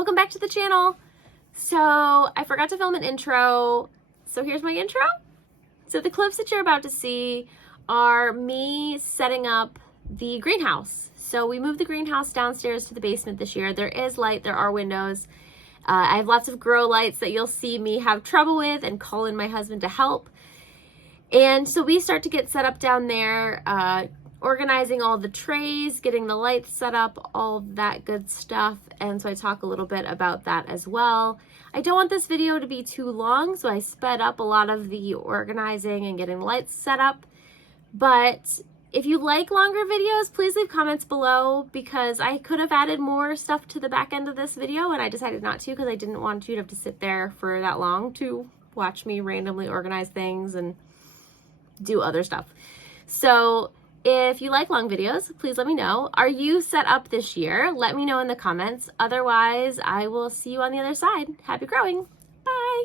Welcome back to the channel. So I forgot to film an intro, so here's my intro. So the clips that you're about to see are me setting up the greenhouse. So we moved the greenhouse downstairs to the basement this year. There is light, there are windows. I have lots of grow lights that you'll see me have trouble with and call in my husband to help. And so we start to get set up down there, organizing all the trays, getting the lights set up, all of that good stuff. And so I talk a little bit about that as well. I don't want this video to be too long, so I sped up a lot of the organizing and getting the lights set up. But if you like longer videos, please leave comments below, because I could have added more stuff to the back end of this video and I decided not to because I didn't want you to have to sit there for that long to watch me randomly organize things and do other stuff. So if you like long videos, please let me know. Are you set up this year? Let me know in the comments. Otherwise, I will see you on the other side. Happy growing. Bye.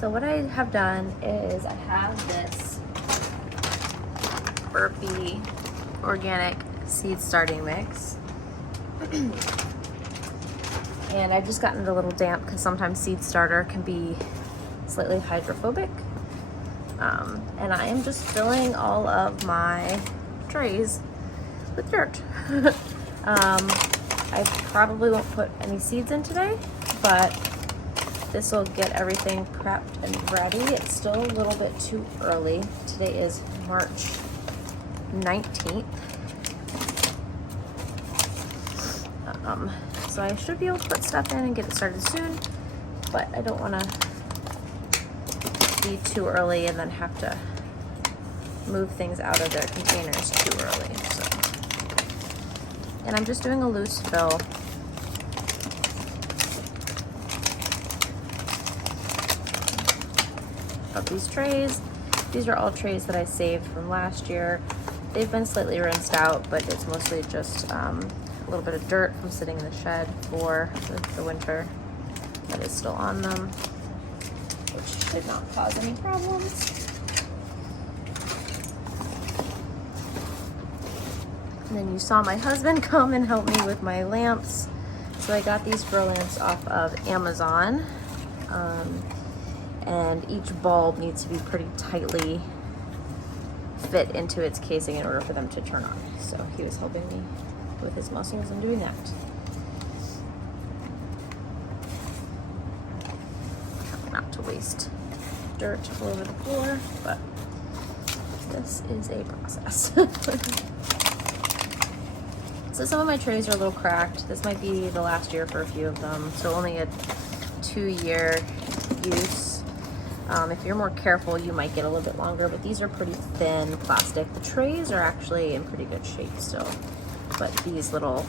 So what I have done is I have this Burpee organic seed starting mix. And I've just gotten it a little damp because sometimes seed starter can be slightly hydrophobic. And I am just filling all of my trays with dirt. I probably won't put any seeds in today, but this will get everything prepped and ready. It's still a little bit too early. Today is March 19th. So I should be able to put stuff in and get it started soon, but I don't want to be too early and then have to move things out of their containers too early. So, and I'm just doing a loose fill. Of these trays. These are all trays that I saved from last year. They've been slightly rinsed out, but it's mostly just a little bit of dirt from sitting in the shed for the winter that is still on them, which did not cause any problems. And then you saw my husband come and help me with my lamps. So I got these grow lamps off of Amazon. And each bulb needs to be pretty tightly fit into its casing in order for them to turn on. So he was helping me with his muscles and doing that. Not to waste dirt all over the floor, but this is a process. So some of my trays are a little cracked. This might be the last year for a few of them, so only a 2-year use. If you're more careful, you might get a little bit longer, but these are pretty thin plastic. The trays are actually in pretty good shape still, but these little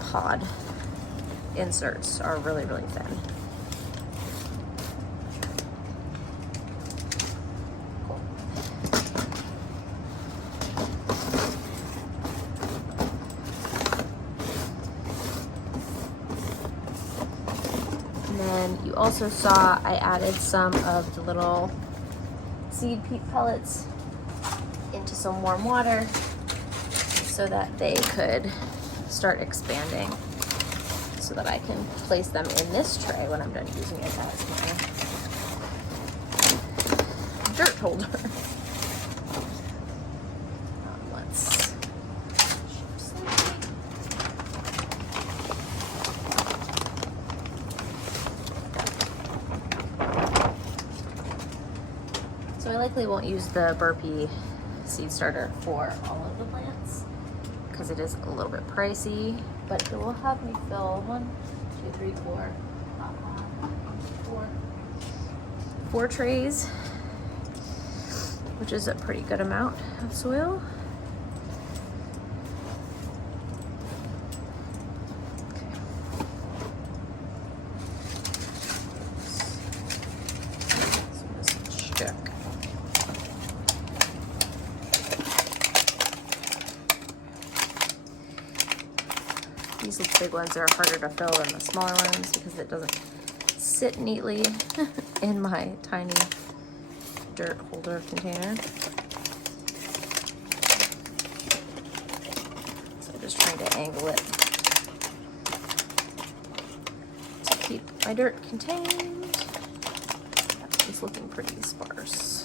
pod inserts are really, really thin. Cool. And then you also saw I added some of the little seed peat pellets into some warm water so that they could start expanding, so that I can place them in this tray when I'm done using it as my dirt holder. Let's So I likely won't use the Burpee seed starter for all of the plants because it is a little bit pricey, but it will have me fill 4 trays, which is a pretty good amount of soil. These big ones are harder to fill than the smaller ones because it doesn't sit neatly in my tiny dirt holder container. So I'm just trying to angle it to keep my dirt contained. It's looking pretty sparse.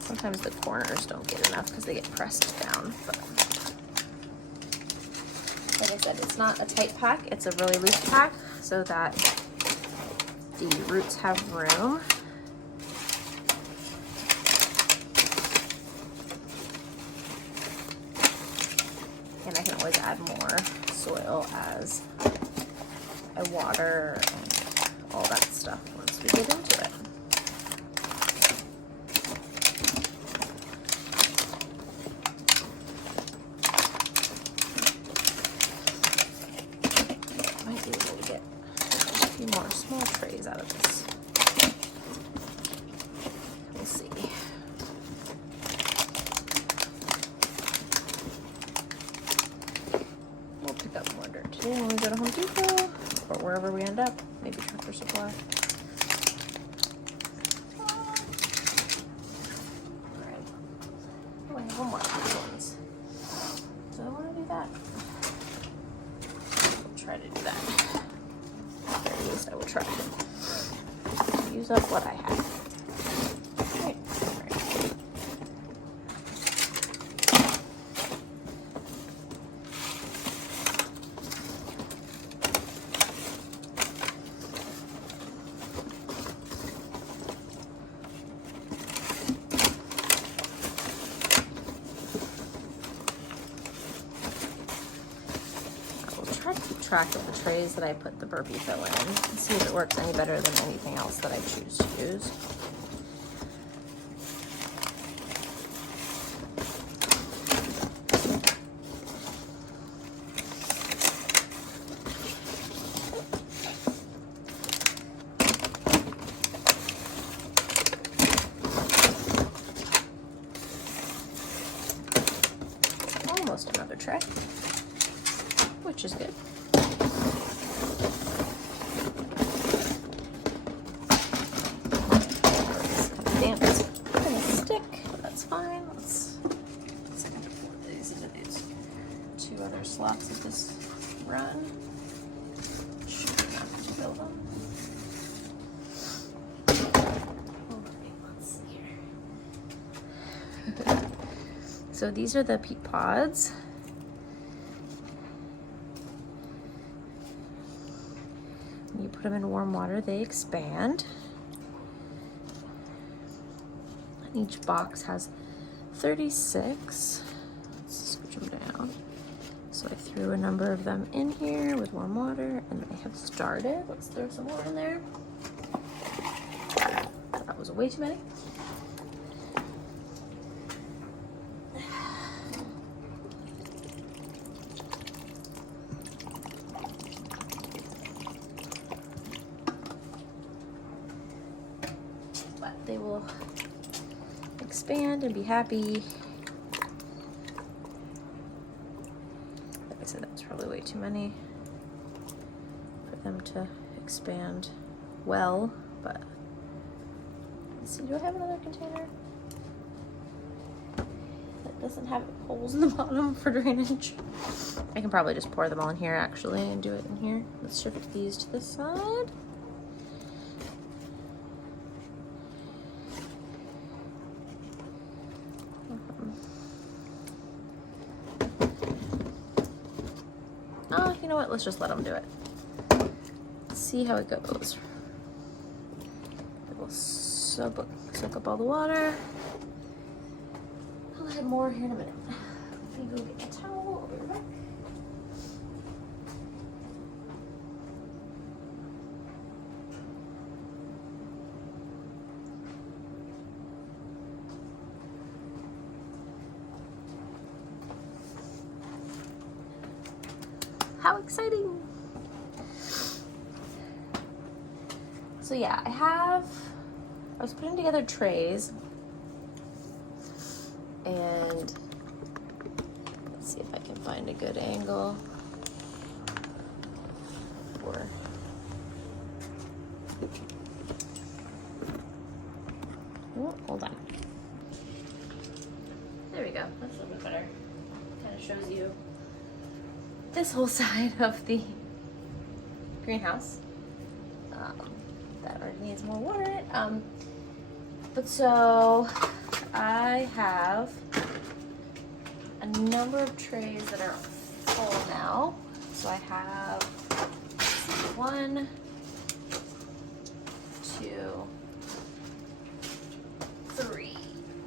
Sometimes the corners don't get enough because they get pressed down, but like I said, it's not a tight pack, it's a really loose pack so that the roots have room. And I can always add more soil as I water and all that stuff once we get into it. More small trays out of this. We'll see. We'll pick up more dirt today when we go go to Home Depot or wherever we end up. Maybe Tractor Supply. Alright. Oh, I have one more of these ones. Do I want to do that? I'll try to do that. At the very least, I will try. Use up what I have. Right. I will try to keep track of the trays that I put the burpee fill in and see if it works any better than anything else that I choose to use. Almost another tray, which is good. Damp, it's gonna stick, but that's fine. Let's pour these into these 2 other slots of this run. Should be enough to fill them. Let's see here. So these are the peat pods. When you put them in warm water, they expand. And each box has 36. Let's switch them down. So I threw a number of them in here with warm water, and they have started. Let's throw some more in there. That was way too many. But they will expand and be happy. Like I said, that was probably way too many for them to expand well, but let's see, do I have another container that doesn't have holes in the bottom for drainage? I can probably just pour them all in here actually and do it in here. Let's shift these to the side. Oh, you know what? Let's just let them do it. See how it goes. It will soak up all the water. I'll add more here in a minute. Let me go get a towel. I'll be right back. How exciting! So yeah, I was putting together trays, and let's see if I can find a good angle for hold on. There we go. That's a little bit better. Kind of shows you this whole side of the greenhouse that already needs more water in it. But so I have a number of trays that are full now. So I have 1, 2, 3,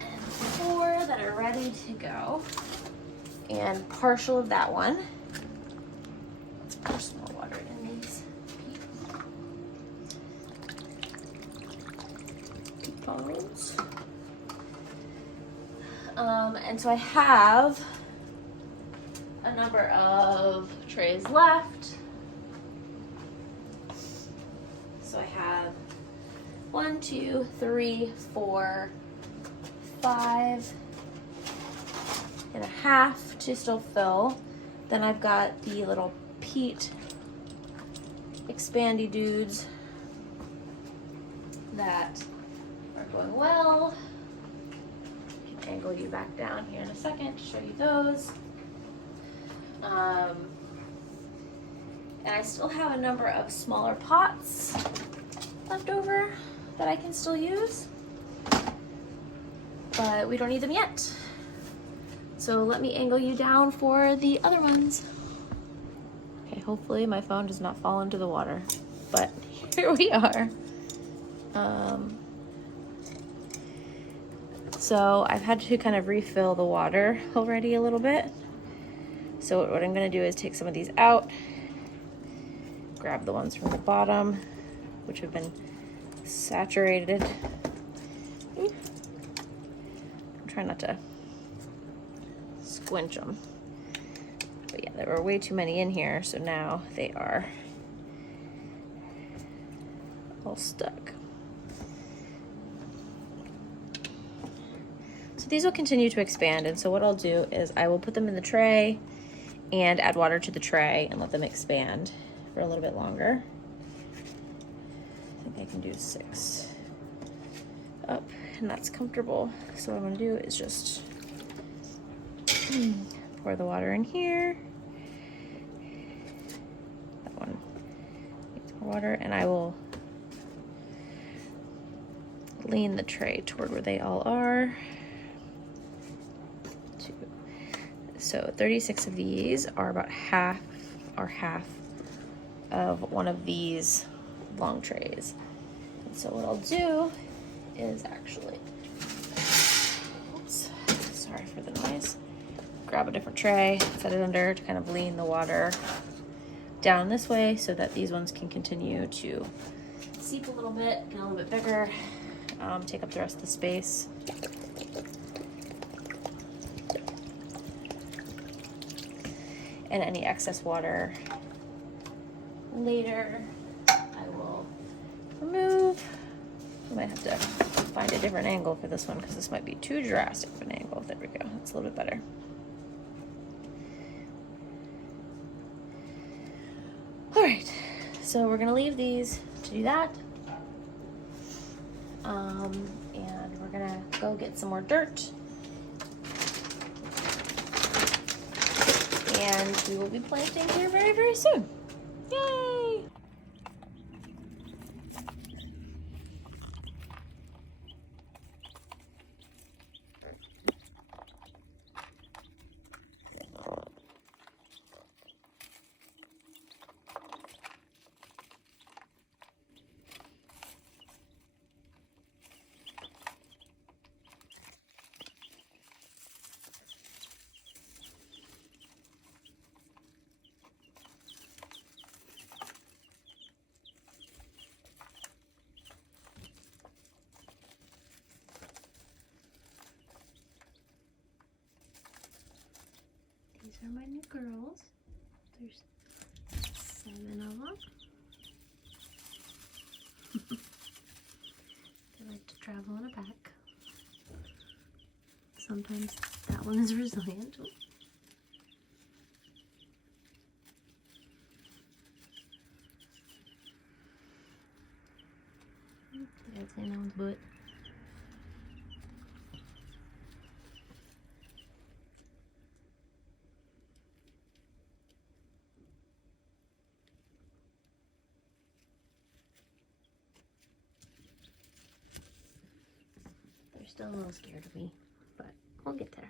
and 4 that are ready to go, and partial of that one. Pour some more water in these peat pods. And so I have a number of trays left. So I have 1, 2, 3, 4, 5 and a half to still fill. Then I've got the little peat expandy dudes that are going well. I can angle you back down here in a second to show you those. And I still have a number of smaller pots left over that I can still use, but we don't need them yet. So let me angle you down for the other ones. Okay, hopefully my phone does not fall into the water, but here we are. So I've had to kind of refill the water already a little bit. So what I'm gonna do is take some of these out, grab the ones from the bottom, which have been saturated. I'm trying not to squinch them. But yeah, there were way too many in here, so now they are all stuck. So these will continue to expand, and so what I'll do is I will put them in the tray and add water to the tray and let them expand for a little bit longer. I think I can do 6 up, and that's comfortable. So what I'm gonna do is just pour the water in here. That one needs more water, and I will lean the tray toward where they all are. So 36 of these are about half of one of these long trays. And so what I'll do is actually, oops, sorry for the noise, grab a different tray, set it under to kind of lean the water down this way so that these ones can continue to seep a little bit, get a little bit bigger, take up the rest of the space. And any excess water later I will remove. I might have to find a different angle for this one because this might be too drastic of an angle. There we go, that's a little bit better. All right, so we're gonna leave these to do that. And we're gonna go get some more dirt. And we will be planting here very, very soon. Yay! These are my new girls. There's 7 of them. They like to travel in a pack. Sometimes that one is resilient. That's that one's butt. They're still a little scared of me, but we'll get that.